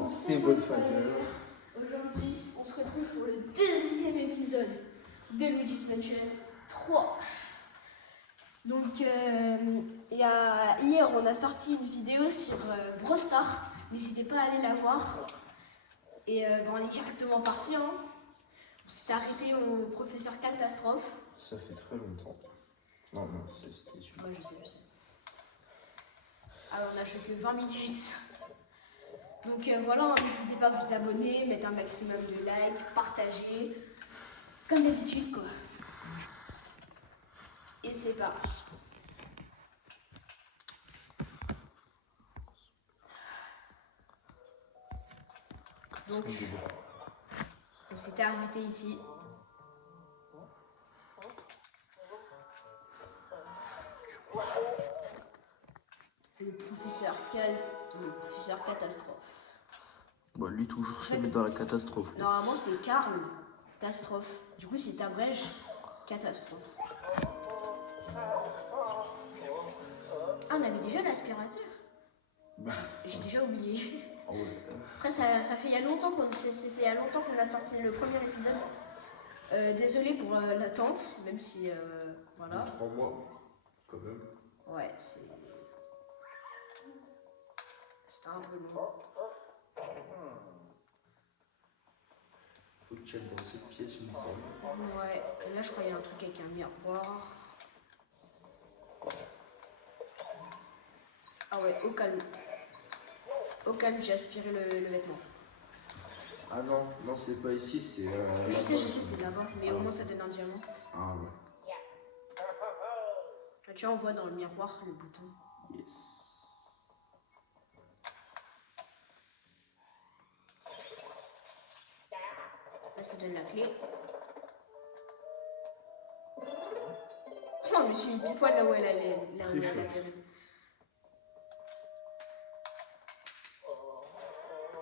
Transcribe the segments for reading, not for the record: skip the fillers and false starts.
Non, c'est bonne faveur. Aujourd'hui, on se retrouve pour le deuxième épisode de Luigi's Mansion 3. Donc, hier, on a sorti une vidéo sur Brawl Stars. N'hésitez pas à aller la voir. Et on est directement parti. Hein. On s'est arrêté au professeur Catastrophe. Ça fait très longtemps. Non, c'était super. Ouais, je sais. Alors, on a joué que 20 minutes. Donc voilà, n'hésitez pas à vous abonner, mettre un maximum de likes, partager, comme d'habitude quoi. Et c'est parti. Donc, on s'était arrêté ici. Le professeur Catastrophe. Bon, lui toujours se met dans la catastrophe. Normalement c'est Karl Catastrophe. Du coup c'est t'abrège Catastrophe. Ah, on avait déjà l'aspirateur. J'ai déjà oublié. Ah ouais. Après ça fait il y a longtemps c'était il y a longtemps qu'on a sorti le premier épisode. Désolé pour l'attente, même si voilà. 3 mois quand même. Ouais, c'était un peu long. Faut que tu ailles dans cette pièce, il me semble. Ouais, et là je crois qu'il y a un truc avec un miroir. Ah ouais, au calme. Au calme, j'ai aspiré le vêtement. Ah non, c'est pas ici, c'est. Je sais, c'est là-bas, mais au moins ça donne un diamant. Ah ouais. Là, tu vois, on voit dans le miroir le bouton. Yes. Là, ça donne la clé. Oh, je me suis mis du poil là où elle allait. Là où elle allait.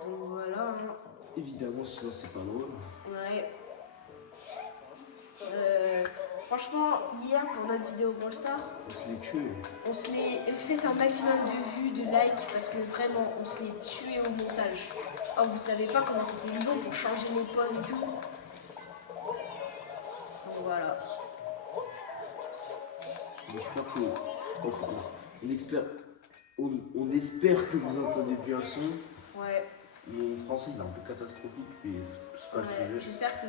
Donc voilà. Hein. Évidemment, sinon c'est pas drôle. Ouais. Franchement, hier pour notre vidéo Brawl Stars, On se les tue. on se les fait un maximum de vues, de likes, parce que vraiment, on se les tuait au montage. Oh, vous savez pas comment c'était long pour changer les pommes et tout. Donc voilà. On espère que vous entendez bien le son. Ouais. Mon français il est un peu catastrophique, mais c'est pas le sujet. J'espère que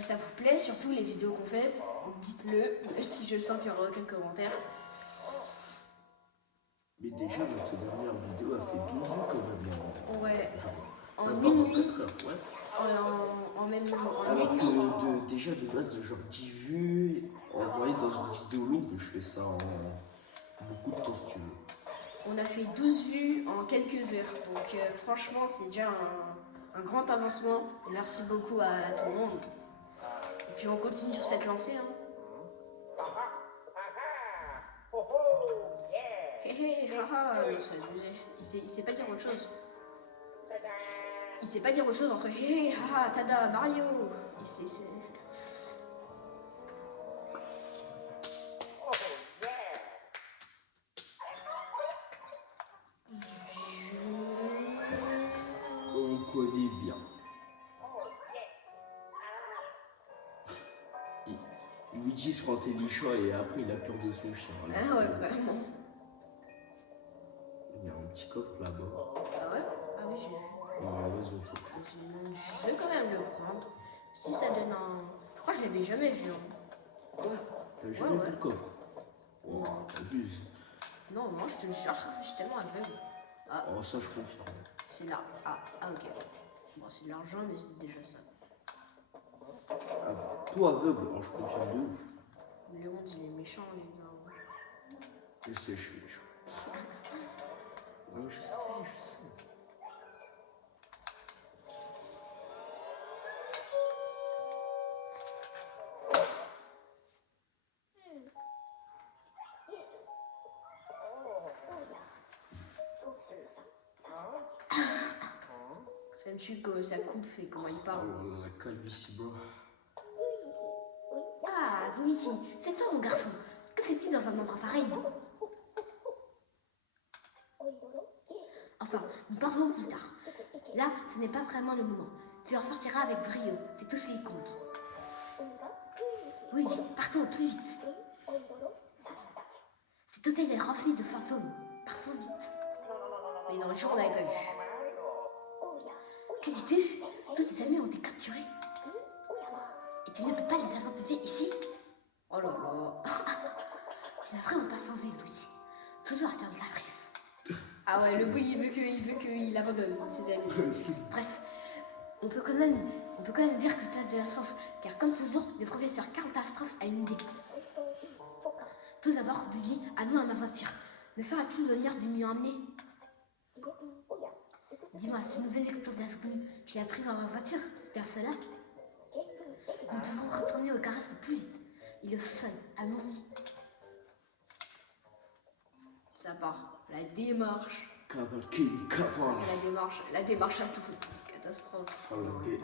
ça vous plaît, surtout les vidéos qu'on fait. Dites-le, même si je sens qu'il n'y aura aucun commentaire. Mais déjà, notre dernière vidéo a fait 12 vues quand même. Ouais. En même une pas nuit. 4 heures, ouais. En même Alors une que nuit. déjà de base, genre 10 vues, en moyenne dans une vidéo longue, je fais ça en beaucoup de temps si tu veux. On a fait 12 vues en quelques heures. Donc franchement, c'est déjà un grand avancement. Merci beaucoup à tout le monde. Et puis on continue sur cette lancée. Hein. Hé hé, haha, il sait pas dire autre chose. Il sait pas dire autre chose entre hé hé, haha, tada, Mario. On connaît bien. Luigi se prend téléchat et après il a peur de son chien. Ah ouais, vraiment. Il y a un petit coffre là-bas. Ah ouais? Ah oui, j'ai vu. Ouais, vas-y, on s'en fout. Je vais quand même le prendre. Si ça donne un... Je crois que je l'avais jamais vu. Hein. Ouais, t'as jamais vu Ouais. le coffre? Oh, t'abuses. Non, je te le jure, je suis tellement aveugle. Ah, Oh, ça je confirme. c'est là. Ah, ok. Bon, c'est de l'argent, mais c'est déjà ça. Ah, c'est toi aveugle, oh, je confirme de ouf. Léon, il est méchant, les gars. Je sais, je suis méchant. Ouais, je sais. Ça me tue que ça coupe et comment il parle. Oh, la calvitie, bro. Ah, Luigi, c'est toi mon garçon. Que fais-tu dans un endroit pareil? Enfin, nous parlerons plus tard. Là, ce n'est pas vraiment le moment. Tu en sortiras avec brio, c'est tout ce qui compte. Oui, partons au plus vite. Cet hôtel est rempli de fantômes. Partons vite. Mais dans le jour, on n'avait pas vu. Que dis-tu? Tous tes amis ont été capturés. Et tu ne peux pas les inventer ici? Oh là là. Tu n'as vraiment pas changé, Louis. Toujours à faire de la brise. Ah ouais, le bout, il veut qu'il abandonne ses amis. Bref, on peut quand même dire que tu as de la chance, car comme toujours, le professeur Catastrophe a une idée. Tout d'abord, Louis, à nous à ma voiture. Me feras-tu l'honneur de m'y emmener? Dis-moi, ce nouvel extraterrestre, tu l'as pris dans ma voiture, c'était cela? Nous devons retourner au garage le plus vite. Il est au sol, allons-y. Ça part. La démarche. Cavalquer, Ça, c'est la démarche à tout. Catastrophe. Ah,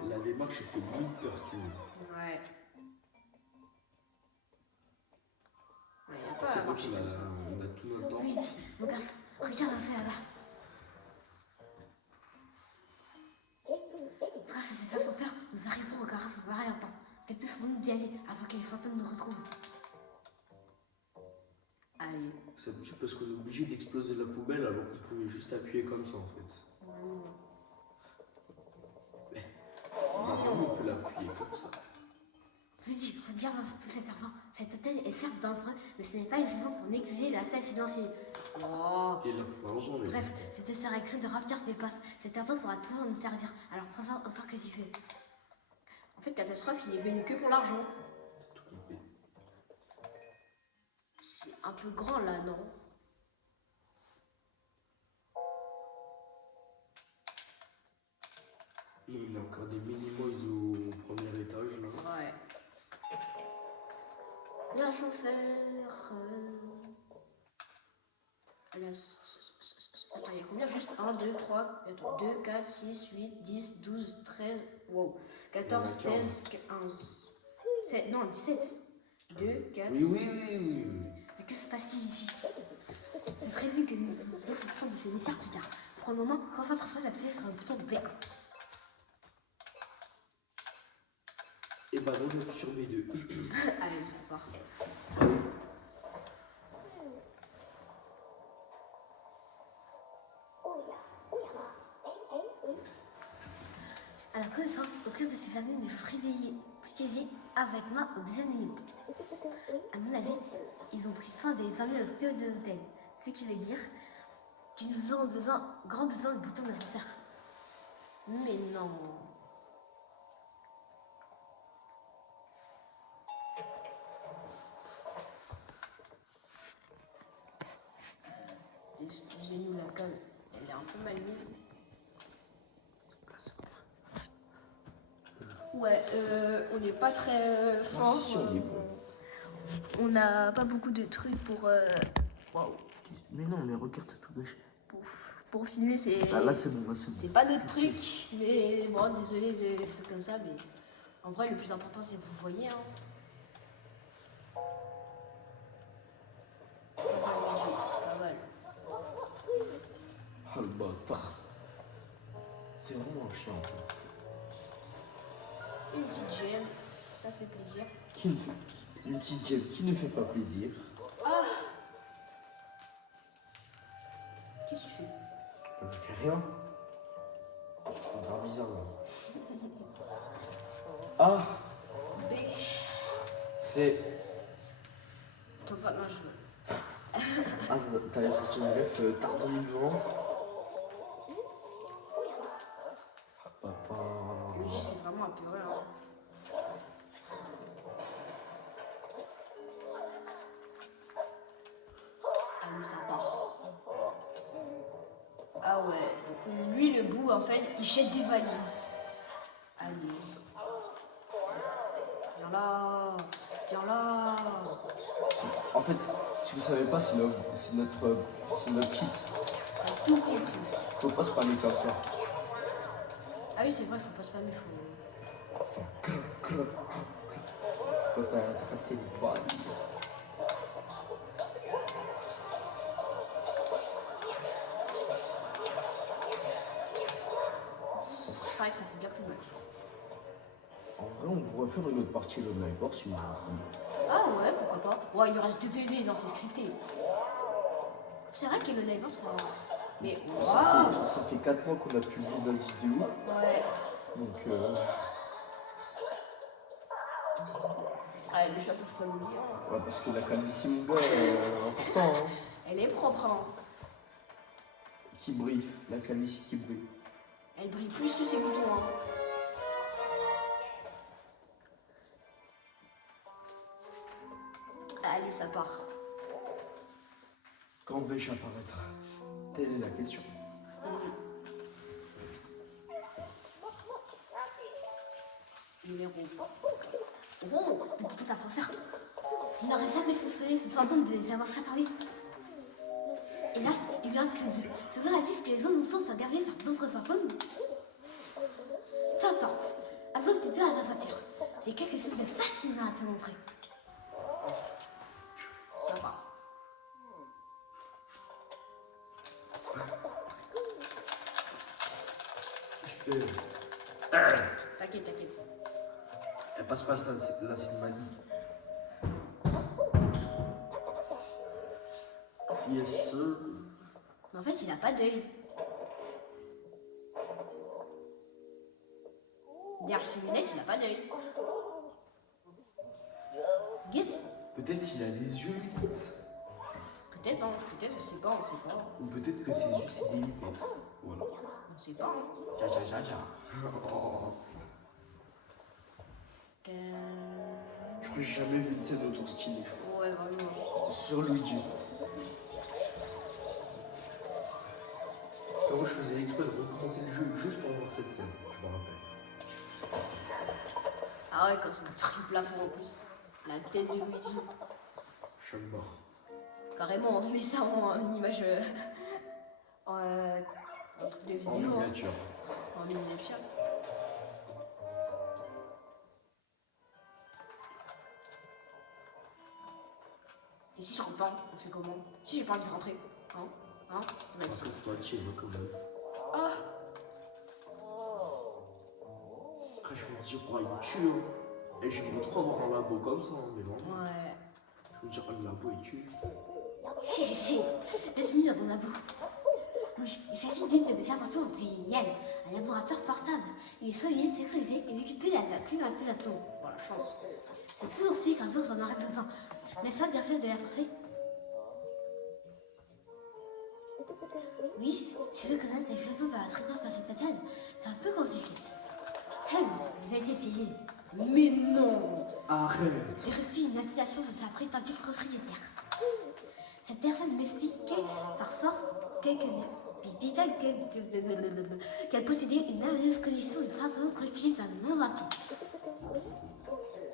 la démarche, elle fait 1000 personnes. Ouais. Ouais, y a pas C'est à vrai marcher comme ça. qu'on a tout notre temps. Oui, mon garçon, regarde un peu là-bas. Grâce à ces ascenseurs, nous arriverons au garage en pareil en temps. C'est plus pour nous d'y aller avant que les fantômes nous retrouvent. Allez. Ça me tue parce qu'on est obligé d'exploser la poubelle alors qu'on pouvait juste appuyer comme ça en fait. Maintenant on peut l'appuyer comme ça. Luigi, regarde tous ces servants. Cet hôtel est certes dangereux, mais ce n'est pas une raison pour négliger l'aspect financier. Oh. Et là pour l'argent, mais. Bref, si tu serais écrit de remplir ses postes, cet argent pourra toujours nous servir. Alors prends-en au fort que tu fais. En fait, Catastrophe, il est venu que pour l'argent. T'as tout compris. C'est un peu grand là, non? Non, il y a encore des mini-mois au premier étage là. Ouais. L'ascenseur. Attends, il y a combien? Juste 1, 2, 3, 2, 4, 6, 8, 10, 12, 13, wow. 14, 16, 15, 7, non, 17. 2, 4, Oui, 6. oui. Mais que se passe-t-il ici? C'est prévu que nous profiterons de ce mystère plus tard. Pour le moment, concentre-toi d'appuyer sur le bouton B1. Et bah non, j'appuie sur B2. Allez, ça part. À la connaissance, aucun de ses amis ne fut siéger avec moi au deuxième niveau. À mon avis, ils ont pris soin des amis au théo de l'hôtel. Ce qui veut dire que nous aurons grand besoin du bouton d'ascenseur. Mais non. Excusez-nous, la cam, elle est un peu mal mise. Ouais, on n'est pas très fort. si, on est bon. On n'a pas beaucoup de trucs pour. Waouh. Mais non, mais regarde, t'as tout gâché. Pour filmer, c'est. Ah là, c'est bon, là, c'est bon. C'est pas notre truc, mais bon, désolé de faire comme ça, mais en vrai, le plus important, c'est que vous voyez. Hein. Pas mal. Ah le bâtard. C'est vraiment chiant. Une petite gemme, ça fait plaisir. Une petite gemme qui ne fait pas plaisir. Ah. Qu'est-ce que tu fais? Je fais rien. Je trouve grave bizarre là. Ah, B. c'est. Toi pas, non, je. Ah, t'avais sorti une ref tard 2020. Ah, papa. Lui, c'est vraiment un peu vrai. Hein. Allez, ça part. Ah ouais, donc lui, le bout, en fait, il jette des valises. Allez. Viens là. Viens là. En fait, si vous savez pas, c'est notre kit. T'as tout compris. Faut pas se parler comme ça. Ah oui, c'est vrai, faut pas se palmer, faut. Parce que t'as capté les toits. vrai que ça fait bien plus mal. En vrai, on pourrait faire une autre partie de Sniper si vous voulez. Ah ouais, pourquoi pas. Ouais, il lui reste 2 PV, non, c'est scripté. C'est vrai que le Sniper, ça va. Mais waouh. Ça fait 4 mois qu'on a publié notre vidéo. Ouais. Donc, Ouais, le chapeau, faut pas l'oublier. Hein. ouais, parce que la calvitie, mon gars, important, hein. Elle est propre, hein. Qui brille, la calvitie qui brille. Elle brille plus que ses boutons, hein. Allez, ça part. Quand vais-je apparaître? Telle est la question. Numéro. Oh, mais tout ça faut faire. Je n'aurais jamais soupçonné ce fantôme de les avoir séparés. Hélas, il lui reste que Dieu. Ce jour existe que les hommes nous sont gavés par d'autres fantômes. Peu importe. Azov te dit à la voiture. C'est quelque chose de fascinant à te montrer. Ça part. Je fais. T'inquiète, t'inquiète. Elle passe pas la cinématique. Yes, sir. Mais en fait, il a pas d'œil. Derrière ses lunettes, il a pas d'œil. Guess. Peut-être qu'il a les yeux lunettes. Peut-être, hein. Peut-être, je sais pas, on sait pas. Ou peut-être que ses yeux, c'est des lunettes. Voilà. On sait pas, hein. Ja, ja, ja, ja. Je crois que j'ai jamais vu une scène autant stylée, je crois. Ouais, vraiment. Sur Luigi. Quand je faisais exprès de recommencer le jeu juste pour voir cette scène, je me rappelle. Ah ouais, quand c'est sur le plafond en plus. La tête de Luigi. Je suis mort. Carrément, on met ça en image. En truc de vidéo. En miniature. En miniature. Et si je repars, on fait comment? Si j'ai pas envie de rentrer, hein? Hein? Vas-y. C'est toi, tu es quand même. Ah! Après, je me dis, oh, il me tue. Hein. Et j'aimerais trop avoir un labo comme ça, hein, mais non. Ouais. Je veux dire, le labo, il tue. Laisse-moi dans mon labo. Oui, il s'agit d'une de mes inventions géniales. Un laboratoire portable. Il est solide, sécurisé et équipé à la climatisation. Bon, la chance. C'est toujours aussi qu'un jour j'en aurai besoin. Mais ça, bien sûr, de la forcer. Oui, tu veux connaître les raisons de la présence de cette spatiale? C'est un peu compliqué. Vous avez été piégé. Mais non! Arrête! J'ai reçu une attestation de sa prétendue propriétaire. Cette personne m'expliquait par force qu'elle possédait une merveilleuse collection de phrases recueillies dans le monde entier.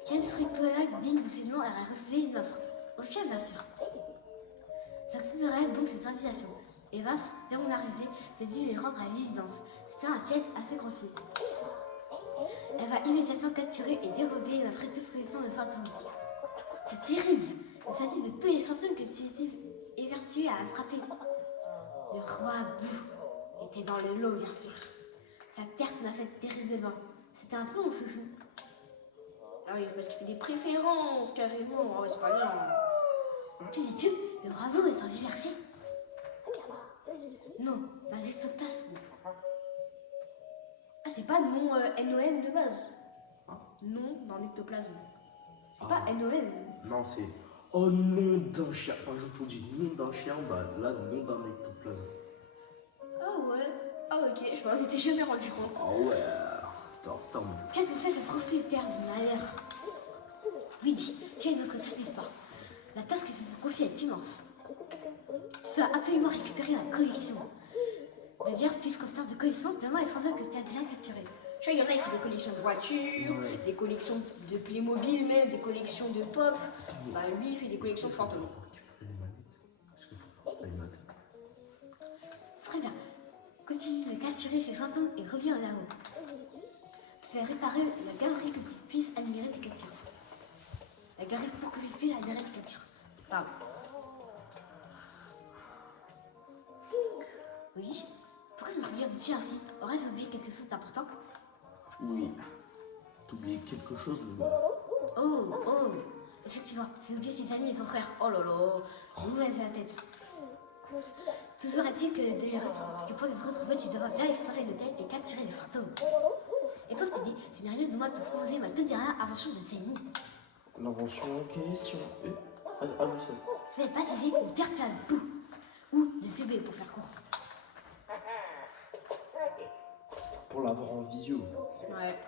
Quel strictologue digne de ces noms aurait reçu une offre? Officielle, bien sûr. J'accepterai donc cette invitation. Hélas, dès mon arrivée, j'ai dû les rendre à l'évidence. C'est un piège assez grossier. Elle va immédiatement capturer et dérober ma précieuse collection de fantômes. C'est terrible! Il s'agit de tous les fantômes que tu étais évertué à attraper. Le roi Bou était dans le lot, bien sûr. Sa perte m'a fait terriblement. C'était un fou, mon chouchou. Ah oui, parce qu'il fait des préférences, carrément. Ah ouais, c'est pas bien. Que dis-tu? Le roi Bou est en chercher? Non, dans l'exoplasme. Ah, c'est pas nom NOM de base. Hein? Non dans l'ectoplasme. C'est Ah. pas NOM. Non, c'est. Oh, nom d'un chien. Par exemple, on dit nom d'un chien, bah là, nom d'un ectoplasme. Ah ouais. Ah ok, je m'en étais jamais rendu compte. Oh ouais. Attends. Qu'est-ce que c'est ce propriétaire du malheur? Luigi, tu es notre satisfait. La tasse que je te confie est immense. Tu dois absolument récupérer la collection. D'ailleurs, puisqu'on sort de collection, donne-moi les fantômes que tu as déjà capturés. Tu vois, il y en a, ils font des collections de voitures, Ouais. des collections de Playmobil même, des collections de pop. Bah lui, il fait des collections de fantômes. Tu peux les manettes? Parce que faut pas les manettes. Très bien. Continue de capturer ces fantômes et reviens là-haut. Tu vas réparer la galerie que tu puisses admirer tes captures. La galerie pour que tu puisses admirer tes captures. Ah, Oui. Pourquoi je me regarde dessus ainsi? Aurais-je oublié quelque chose d'important? Oui. T'as oublié quelque chose, le gars. Oh, effectivement, c'est oublié ses amis et son frère. Oh là là, mauvaise à la tête. Toujours est-il que pour les retrouver, tu devras bien explorer l'hôtel et capturer les fantômes. Et pour t'aider, je n'ai rien de moi de te proposer ma dernière invention de Zénie. L'invention en question. Allô, ça. Fais baptiser le Percal Bou, ou le Phébé pour faire court. Pour l'avoir en visio. Ouais.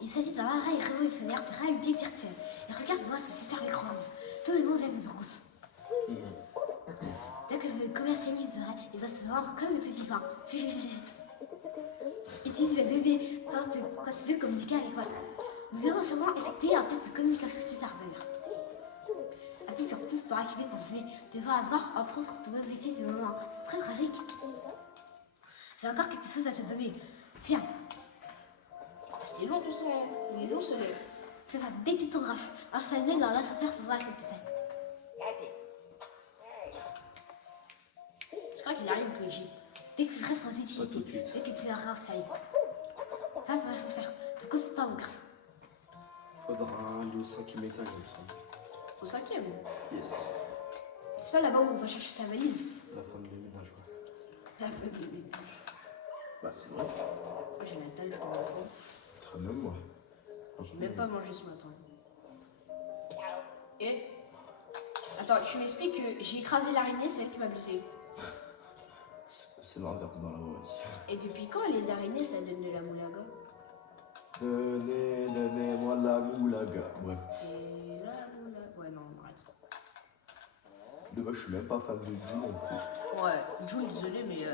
Il s'agit d'un appareil révolutionnaire de réalité virtuelle. Et regarde-moi ce super écran rose. Tout le monde vient de rose. Dès que je le commercialiserai, il va se vendre comme le petit pain. Utilise le bébé quand tu veux communiquer avec moi. Nous allons sûrement effectuer un test de communication plus tard d'ailleurs. A-t-il surtout pour activer ton filet, devoir avoir en propre ton objectif du moment. C'est très tragique. J'ai encore quelque chose à te donner. Tiens, C'est long tout ça. Il est long ce lait. c'est ça, des pictographes installés dans l'ascenseur pour voir ce que c'est. Je crois qu'il arrive que J. Dès que tu restes en Pas tout de utilité, suite. dès que tu verras, ça y est. Ça va se faire. Ne compte pas, mon garçon. Faudra aller au 5e étage, il me semble. Au 5e. Yes. C'est pas là-bas où on va chercher sa valise. La femme de ménage, ouais. La feuille de ménage. Bah, c'est vrai. Moi j'ai la dalle, je comprends pas. Très même moi. J'ai même pas mangé ce matin. Et attends, tu m'expliques que j'ai écrasé l'araignée, c'est elle qui m'a blessé. C'est l'inverse dans la vraie vie. Et depuis quand les araignées ça donne de la moulaga? Donnez-moi la moulaga. Bref. Et la moulaga. Ouais, non, arrête. De base, je suis même pas fan de Jules en plus. Ouais, Jules, désolé, mais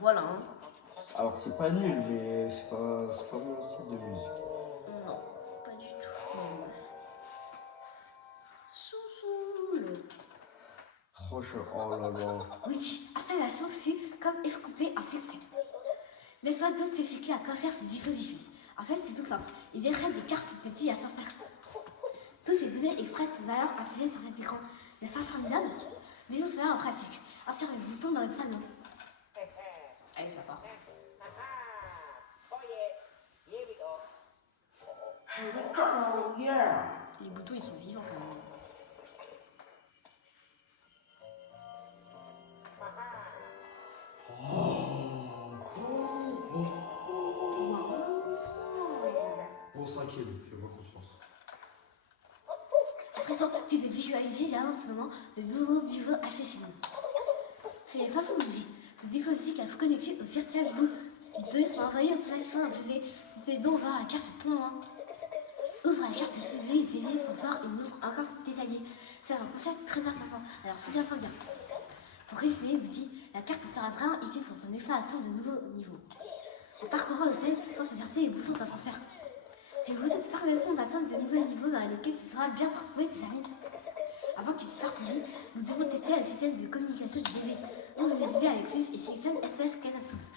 voilà, hein. Alors, c'est pas nul, mais c'est pas mon style de musique. Non, pas du tout. Mais ouais. Sousoule. Oh là là. Oui, installation fut comme escompté un succès. Mais soit d'autres t'expliquer à quoi faire ce dispositif. En fait, c'est tout simple. Il verrait des cartes petites à s'installer. Tous ces données extraits sont d'ailleurs affichées sur cet écran. N'est-ce pas formidable? Mais nous faire en pratique. Insère le bouton dans le salon. Allez, ça part. Les boutons ils sont vivants quand même. Bon 5e, fais-moi confiance. À présent, tu peux visualiser l'avancement de nouveaux niveaux accessibles. C'est les façons de vie. Ce dispositif à se connecter au virtuel bout. Il peut être envoyé au plateforme de tu peux donc voir la carte tout loin. Ouvre la carte de CV et CD pour voir une autre encore détaillée. C'est un concept très intéressant. Alors, souviens-toi bien. Pour résumer, vous dit, la carte sera vraiment utile pour son exploration de nouveaux niveaux. En parcourant l'hôtel sans s'exercer les boutons d'ascenseur. C'est vous cette formation d'attendre de nouveaux niveaux dans lesquels tu feras bien retrouver tes amis. Avant qu'il se parte dit, nous devons tester le système de communication du bébé. Ouvre les bébés avec plus et sélectionne SOS catastrophe.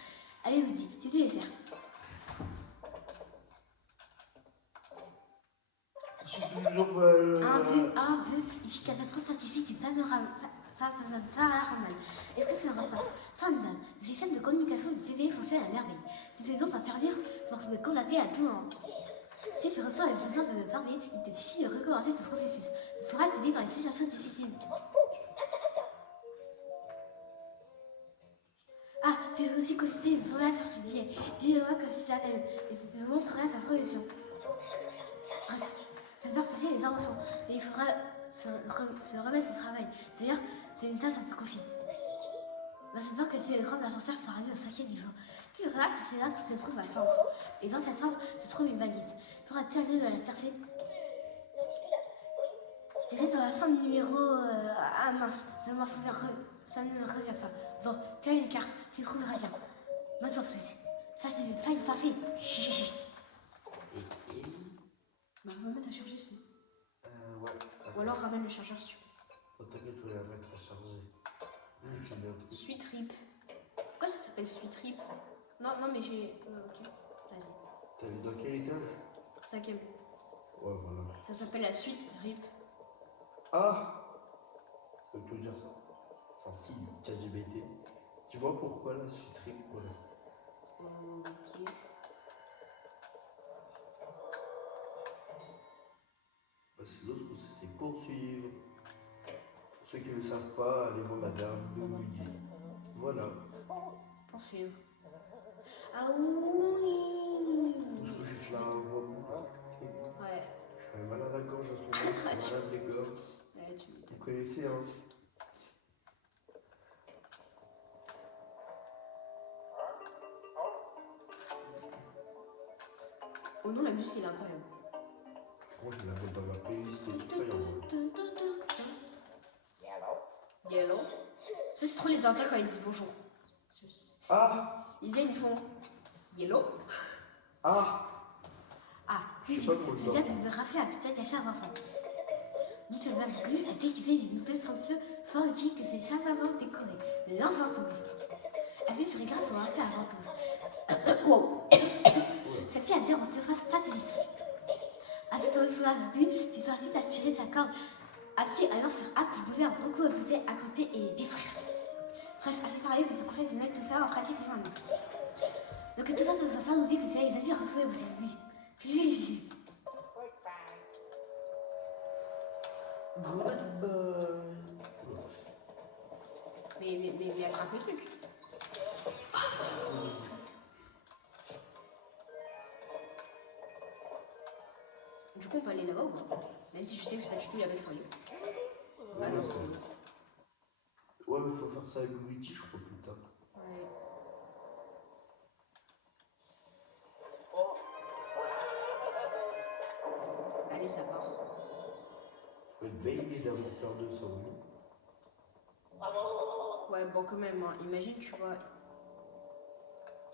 Allez, vous dit, tu peux les faire. Un vœu, ici catastrophe scientifique et panorama. Ça a l'air mal. Est-ce que c'est vrai ça? Formidable. Le système de communication du bébé fonctionne à merveille. Tu peux donc interdire pour se contacter à tout moment. Si tu reçois le besoin de me parler, il te suffit de recommencer ce processus. Il pourra t'aider dans les situations difficiles. Ah, tu peux aussi consulter le formulaire sur ce billet. Dis-moi que tu t'appelles et je te montrerai sa solution. Bref, ça sert aussi les inventions, mais il faudra se remettre au travail. D'ailleurs, c'est une tâche à te confier. Va savoir que tu es le grand ascenseur pour aller au 5e niveau. Tu verras que c'est là que se trouve la chambre. Et dans cette chambre se trouve une valise. Tu auras terminé de la chercher. Tu sais, sur la chambre numéro... Ah mince, ça ne me revient pas. Bon, tu as une carte, tu trouveras rien. Bonne chance, ça c'est pas une facile. Bah, on va mettre à charger sinon. Ouais. Ou alors ramène le chargeur si tu Oh, t'inquiète, je vais la mettre à charger. veux. Sweet Rip. Pourquoi ça s'appelle Sweet Rip? Non, mais j'ai. Ok, vas-y. T'as vu dans quel étage? 5e. Ouais, voilà. Ça s'appelle la Sweet Rip. Ah! Ça veut tout dire ça. C'est un signe ChatGPT. Tu vois pourquoi la suite rip, voilà. Ok. Bah, c'est lorsqu'on s'est fait poursuivre. Pour ceux qui ne le savent pas, allez voir la dernière vidéo Luigi. Voilà. Poursuivre. Ah oui. Parce que j'ai la voix beaucoup. Ouais. J'ai mal à la gorge en ce moment, j'ai malade les gars. Ouais, tu m'étonnes. Vous connaissez, hein? Oh non, la musique elle est incroyable. Moi, je la mets dans ma playlist Spotify. Yellow. Ça, c'est trop les Indiens quand ils disent bonjour. Ah! Ils viennent, ils font Yellow. Ah! Ah, Je sais pas comment le c'est ça de rappeler à tout attaché à Vincent. Nous te l'avons vu, elle fait qu'il fait une nouvelle fonction fort utile que c'est savamment décoré. L'enventouse. Elle fait sur égard son assez à ventouse. Wow. Sa fille adhère au surface stratégique. À ce temps, sur la vue, tu peux ainsi t'aspirer sa corde. Assis alors sur A, tu voulais beaucoup oser, accrocher et détruire. Bref, à ce pareil, je te conseille de mettre tout ça en pratique maintenant. Donc tout ça, ça nous dit que tu as les avis retrouvés aussi. Goodbye. Mais attrape le truc. Du coup, on peut aller là-bas ou pas? Même si je sais que c'est pas du tout la belle foyer. Ah non, c'est bon. Ouais, mais faut faire ça avec Luigi, je crois, plus tard. Ouais. Allez, ça part. Faut être baigné d'avoir peur de ça, oui. Ouais, bon, quand même, hein. Imagine, tu vois.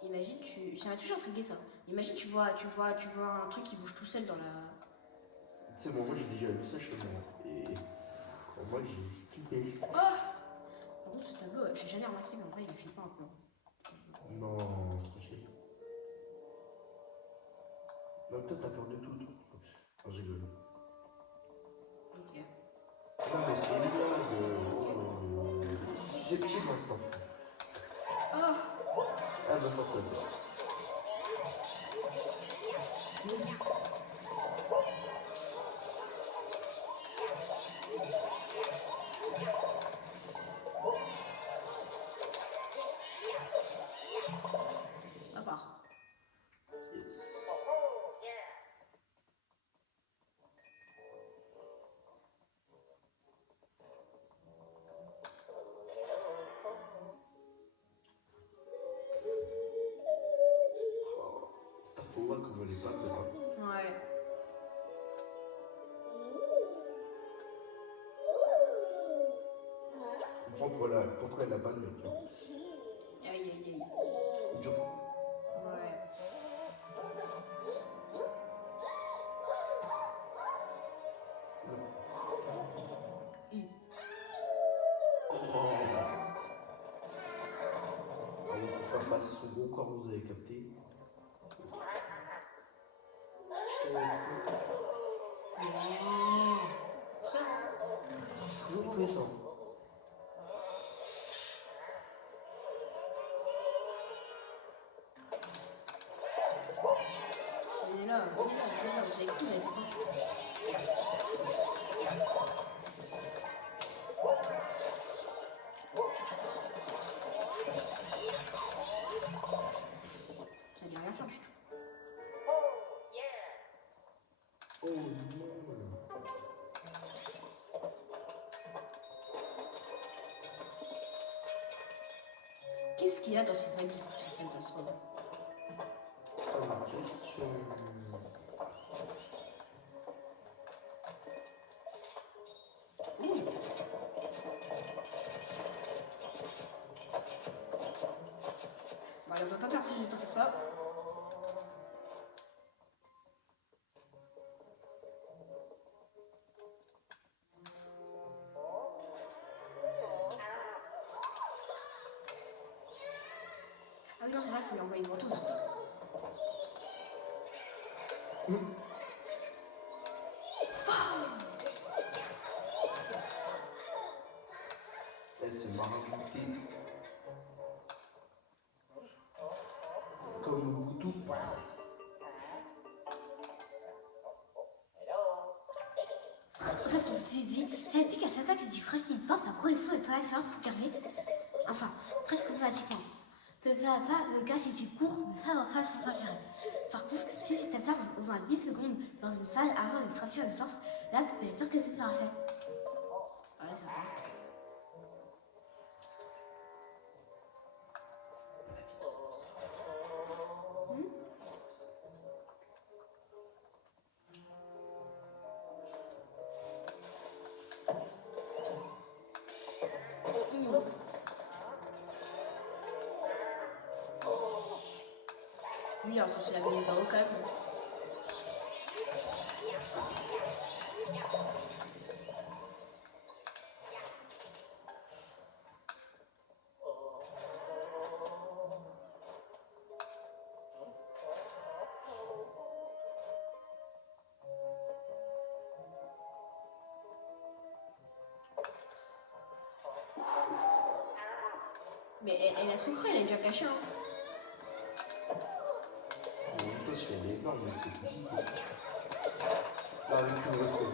Imagine, tu. Ça m'a toujours intrigué ça. Imagine, tu vois un truc qui bouge tout seul dans la. Tu sais, moi, j'ai déjà vu ça chez moi. Et quand moi, j'ai flippé. Oh! Par contre, ce tableau, j'ai jamais remarqué, mais en vrai, il est flippant un peu. Non, tranquille. Non, toi, t'as peur de tout, toi. Non, j'ai rigole. Ok. Non, mais c'était une blague. Susceptible, cet enfant. Oh! Ah, bah, force à toi. Ça part. Yes. Oh, cette info-là, comme elle est pas belle, hein. Ouais. Je comprends pourquoi elle a pas de mec, hein. Aïe, aïe, aïe. Dur. Ouais. Et- Oh. Ah, il faut faire passer son gros corps, vous avez capté. Je te... Oh. Ça. Toujours plus, hein. Venez là, vous avez cru, vous avez fait ça dit rien faire, je trouve. Oh non. Qu'est-ce qu'il y a dans cette valise pour cette catastrophe? Bonne question. Bon, allez, on va pas faire plus de temps que ça. Ah oui, non, c'est vrai, il faut lui envoyer une ventouse. Elle se marabouté. Comme Mobutu. Ça explique à chaque fois que je dis fragilitant, sa progression est très simple, carré. Enfin, presque automatiquement. Ce ne sera pas le cas si tu cours de salle en salle sans s'insérer. Par contre, si tu t'attardes au moins 10 secondes dans une salle avant de franchir une force, là, tu peux être sûr que ce sera fait. Voilà, ça va. Oui, alors c'est la minute au calme. Mais elle a trop cru, elle est bien cachée. Hein. En même temps, je fais des normes, mais c'est compliqué. Là, avec le respect.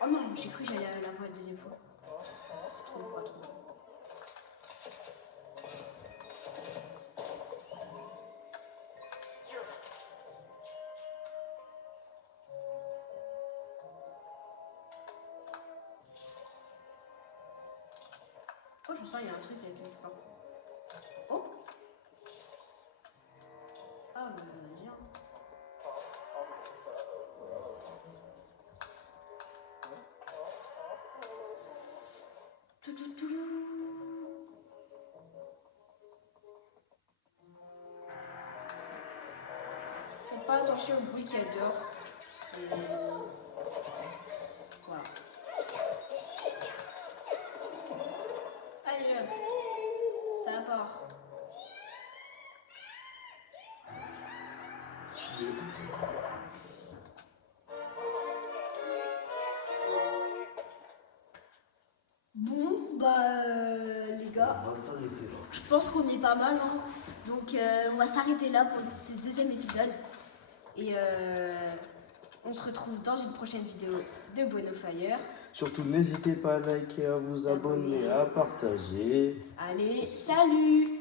Oh non, j'ai cru que j'allais la voir la deuxième fois. C'est trop pas trop. Oh, je sens il y a un truc quelque part. Oh. Ah, bah, viens. Faites pas attention au bruit qu'il y a dehors. Voilà. Allez, hop. Ça part. Bon, les gars, On va s'arrêter là. je pense qu'on est pas mal. Hein. Donc, on va s'arrêter là pour ce deuxième épisode. Et on se retrouve dans une prochaine vidéo de Bonofire. Surtout, n'hésitez pas à liker, à vous abonner, à partager. Allez, salut!